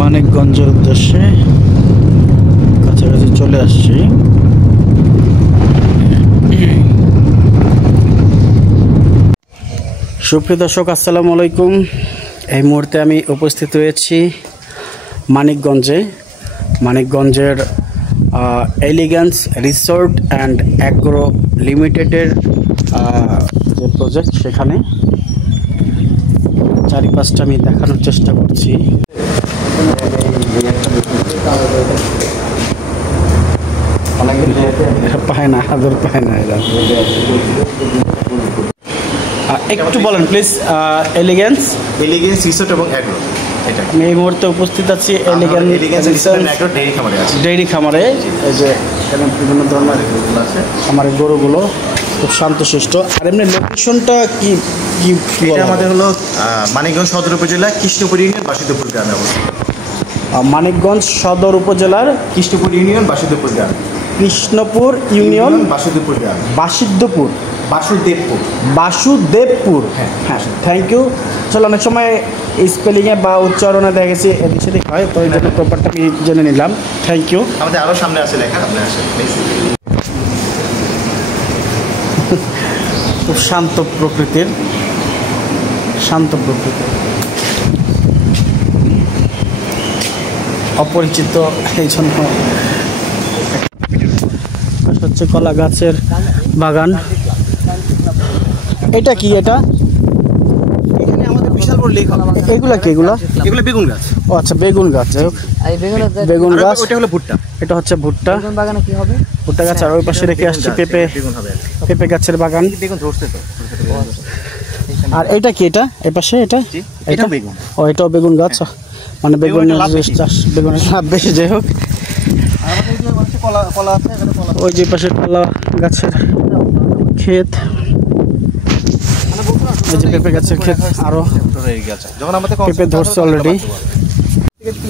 মানিকগঞ্জের উদ্দেশ্যে কাছাকাছি চলে আসছি। সুপ্রিয় দর্শক, আসসালামু আলাইকুম। এই মুহূর্তে আমি উপস্থিত হয়েছি মানিকগঞ্জের এলিগেন্স রিসোর্ট অ্যান্ড অ্যাগ্রো লিমিটেডের যে প্রজেক্ট, সেখানে চারিপাশটা আমি দেখানোর চেষ্টা করছি। পায় না, আদর পায় না এরা। একটু বলেন প্লিজ। এলিগেন্স রিসোর্ট এবং অ্যাগ্রো, এটা আমি এই মুহূর্তে উপস্থিত আছি এলিগেন্স রিসোর্ট এবং অ্যাগ্রো ডেইরি খামারে আছে। ডেইরি খামারে এই যে এখানে বিভিন্ন ধরনের আছে খামারের গরুগুলো খুব শান্তশিষ্ট। আর এমনি লোকেশনটা কি কি এটা আমাদের হলো মানিকগঞ্জ সদর উপজেলা কৃষ্ণপুর ইউনিয়ন বাসুদেবপুর গ্রামে অবস্থিত। মানিকগঞ্জ সদর উপজেলার কৃষ্ণপুর ইউনিয়ন বাসুদেবপুর গ্রাম, কৃষ্ণপুর ইউনিয়ন বাসুদেবপুর গ্রাম, বাসুদেবপুর। হ্যাঁ, থ্যাংক ইউ। চলো, অনেক সময় স্পেলিংয়ে বা উচ্চারণে দেখা গেছে এদিক সেদিক হয়, তো এই জন্য ব্যাপারটা আমি জেনে নিলাম। Thank you. আমাদের আরও সামনে আছে লেখা, আপনি আসেন। খুব শান্ত প্রকৃতির, অপরিচিত, এই জন্য হচ্ছে কলা গাছের বাগান। এটা কি? এটা এখানে আমাদের বিশাল বড় লেক হবে। এগুলা কি? এগুলো বেগুন গাছ। ও আচ্ছা, বেগুন গাছ। যাই হোক, বেগুন গাছ। ওটা হলো ভুট্টা। এটা হচ্ছে ভুট্টা বাগানে কি হবে? ভুট্টা গাছ। আর ওই পাশে রেখে আসছি পেঁপে গাছের বাগান। বেগুন ধরছে তো। আর এটা কি? এটা এই পাশে এটা বেগুন। ও, এটাও বেগুন গাছ। মানে বেগুনের চাষ, বেগুনের লাভ বেশি। যাই হোক, ওই যে পাশে কলা গাছের ক্ষেত, এই যে পেঁপে গাছের ক্ষেত। আরো পেঁপে ধরছে অলরেডি।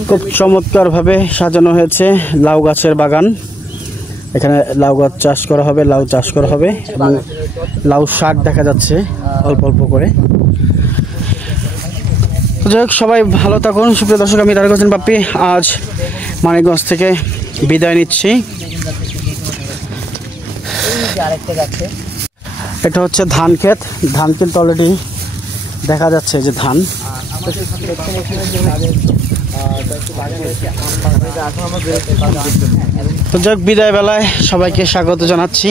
খুব চমৎকার ভাবে সাজানো হয়েছে লাউ গাছের বাগান। এখানে লাউ গাছ চাষ করা হবে, লাউ চাষ করা হবে এবং লাউ শাক দেখা যাচ্ছে অল্প অল্প করে। যাই হোক, সবাই ভালো থাকুন। সুপ্রিয় দর্শক, আমি তারেক হোসেন বাপ্পি আজ মানিকগঞ্জ থেকে বিদায় নিচ্ছি। এটা হচ্ছে ধান ক্ষেত। ধান কিন্তু অলরেডি দেখা যাচ্ছে যে ধান। তো যাই হোক, বিদায় বেলায় সবাইকে স্বাগত জানাচ্ছি।